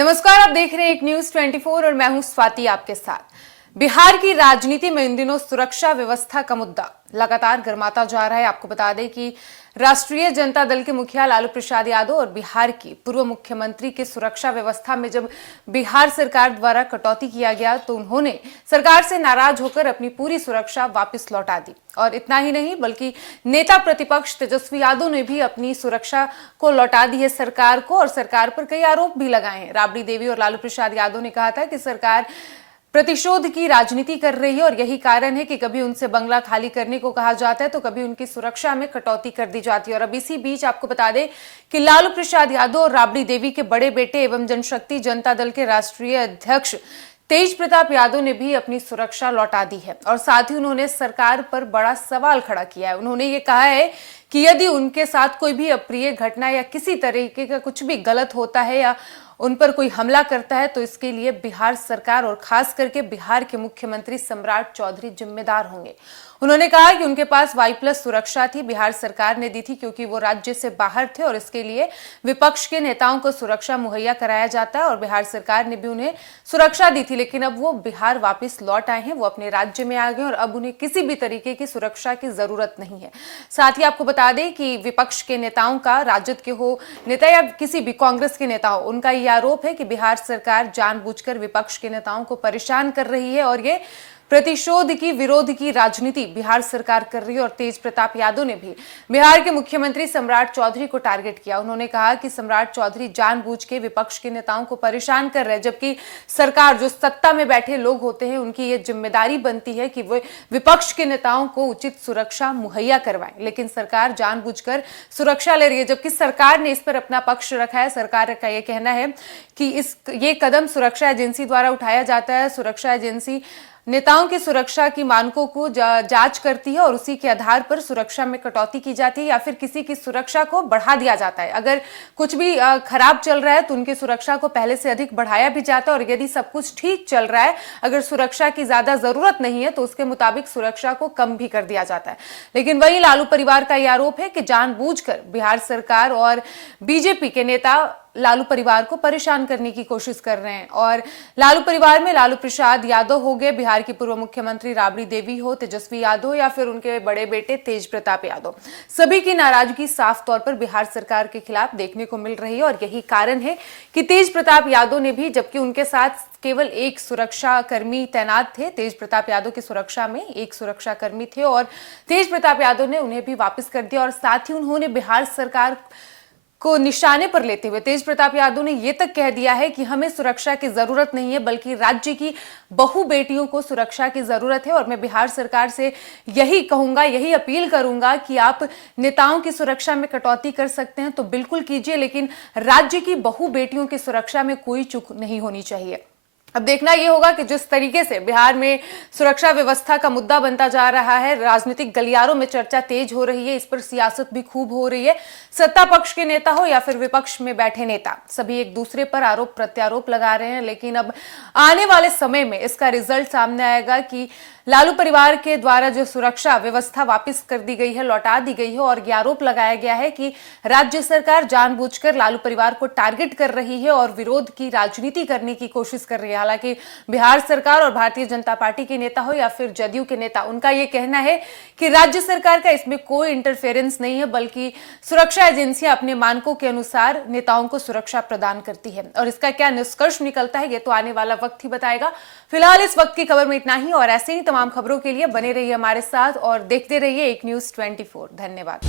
नमस्कार, आप देख रहे हैं एक न्यूज 24 और मैं हूं स्वाति आपके साथ। बिहार की राजनीति में इन दिनों सुरक्षा व्यवस्था का मुद्दा लगातार गर्माता जा रहा है। आपको बता दें कि राष्ट्रीय जनता दल के मुखिया लालू प्रसाद यादव और बिहार की पूर्व मुख्यमंत्री की सुरक्षा व्यवस्था में जब बिहार सरकार द्वारा कटौती किया गया तो उन्होंने सरकार से नाराज होकर अपनी पूरी सुरक्षा वापस लौटा दी। और इतना ही नहीं बल्कि नेता प्रतिपक्ष तेजस्वी यादव ने भी अपनी सुरक्षा को लौटा दी है सरकार को, और सरकार पर कई आरोप भी लगाए हैं। राबड़ी देवी और लालू प्रसाद यादव ने कहा था कि सरकार प्रतिशोध की राजनीति कर रही है और यही कारण है कि कभी उनसे बंगला खाली करने को कहा जाता है तो कभी उनकी सुरक्षा में कटौती कर दी जाती है। और अब इसी बीच आपको बता दें कि लालू प्रसाद यादव और राबड़ी देवी के बड़े बेटे एवं जनशक्ति जनता दल के राष्ट्रीय अध्यक्ष तेज प्रताप यादव ने भी अपनी सुरक्षा लौटा दी है और साथ ही उन्होंने सरकार पर बड़ा सवाल खड़ा किया है। उन्होंने ये कहा है कि यदि उनके साथ कोई भी अप्रिय घटना या किसी तरीके का कुछ भी गलत होता है या उन पर कोई हमला करता है तो इसके लिए बिहार सरकार और खास करके बिहार के मुख्यमंत्री सम्राट चौधरी जिम्मेदार होंगे। उन्होंने कहा कि उनके पास Y+ सुरक्षा थी, बिहार सरकार ने दी थी क्योंकि वो राज्य से बाहर थे और इसके लिए विपक्ष के नेताओं को सुरक्षा मुहैया कराया जाता है और बिहार सरकार ने भी उन्हें सुरक्षा दी थी। लेकिन अब वो बिहार वापस लौट आए हैं, वो अपने राज्य में आ गए और अब उन्हें किसी भी तरीके की सुरक्षा की जरूरत नहीं है। साथ ही आपको बता दें कि विपक्ष के नेताओं का, राजद के हो नेता या किसी भी कांग्रेस के नेता हो, उनका यह आरोप है कि बिहार सरकार जानबूझकर विपक्ष के नेताओं को परेशान कर रही है और ये प्रतिशोध की, विरोध की राजनीति बिहार सरकार कर रही है। और तेज प्रताप यादव ने भी बिहार के मुख्यमंत्री सम्राट चौधरी को टारगेट किया। उन्होंने कहा कि सम्राट चौधरी जानबूझ के विपक्ष के नेताओं को परेशान कर रहे हैं, जबकि सरकार, जो सत्ता में बैठे लोग होते हैं, उनकी ये जिम्मेदारी बनती है कि वो विपक्ष के नेताओं को उचित सुरक्षा मुहैया करवाएं। लेकिन सरकार जानबूझकर सुरक्षा ले रही है, जबकि सरकार ने इस पर अपना पक्ष रखा है। सरकार का यह कहना है कि ये कदम सुरक्षा एजेंसी द्वारा उठाया जाता है। सुरक्षा एजेंसी नेताओं की सुरक्षा की मानकों को जांच करती है और उसी के आधार पर सुरक्षा में कटौती की जाती है या फिर किसी की सुरक्षा को बढ़ा दिया जाता है। अगर कुछ भी खराब चल रहा है तो उनकी सुरक्षा को पहले से अधिक बढ़ाया भी जाता है और यदि सब कुछ ठीक चल रहा है, अगर सुरक्षा की ज्यादा जरूरत नहीं है तो उसके मुताबिक सुरक्षा को कम भी कर दिया जाता है। लेकिन वही लालू परिवार का यह आरोप है कि जानबूझकर बिहार सरकार और बीजेपी के नेता लालू परिवार को परेशान करने की कोशिश कर रहे हैं। और लालू परिवार में लालू प्रसाद यादव हो गए, बिहार की पूर्व मुख्यमंत्री राबड़ी देवी हो, तेजस्वी यादव या फिर उनके बड़े बेटे तेज प्रताप यादव, सभी की नाराजगी साफ तौर पर बिहार सरकार के खिलाफ देखने को मिल रही है। और यही कारण है कि तेज प्रताप यादव ने भी, जबकि उनके साथ केवल एक सुरक्षा कर्मी तैनात थे, तेज प्रताप यादव की सुरक्षा में एक सुरक्षा कर्मी थे और तेज प्रताप यादव ने उन्हें भी वापस कर दिया। और साथ ही उन्होंने बिहार सरकार को निशाने पर लेते हुए तेज प्रताप यादव ने यह तक कह दिया है कि हमें सुरक्षा की जरूरत नहीं है, बल्कि राज्य की बहु बेटियों को सुरक्षा की जरूरत है। और मैं बिहार सरकार से यही कहूंगा, यही अपील करूंगा कि आप नेताओं की सुरक्षा में कटौती कर सकते हैं तो बिल्कुल कीजिए, लेकिन राज्य की बहु बेटियों की सुरक्षा में कोई चूक नहीं होनी चाहिए। अब देखना यह होगा कि जिस तरीके से बिहार में सुरक्षा व्यवस्था का मुद्दा बनता जा रहा है, राजनीतिक गलियारों में चर्चा तेज हो रही है, इस पर सियासत भी खूब हो रही है। सत्ता पक्ष के नेता हो या फिर विपक्ष में बैठे नेता, सभी एक दूसरे पर आरोप प्रत्यारोप लगा रहे हैं। लेकिन अब आने वाले समय में इसका रिजल्ट सामने आएगा कि लालू परिवार के द्वारा जो सुरक्षा व्यवस्था वापस कर दी गई है, लौटा दी गई है, और यह आरोप लगाया गया है कि राज्य सरकार जानबूझकर लालू परिवार को टारगेट कर रही है और विरोध की राजनीति करने की कोशिश कर रही है। हालांकि बिहार सरकार और भारतीय जनता पार्टी के नेता हो या फिर जदयू के नेता, उनका यह कहना है कि राज्य सरकार का इसमें कोई इंटरफेरेंस नहीं है, बल्कि सुरक्षा एजेंसियां अपने मानकों के अनुसार नेताओं को सुरक्षा प्रदान करती है। और इसका क्या निष्कर्ष निकलता है, यह तो आने वाला वक्त ही बताएगा। फिलहाल इस वक्त की खबर में इतना ही, और ऐसे ही तमाम खबरों के लिए बने रहिए हमारे साथ और देखते रहिए एक न्यूज 24। धन्यवाद।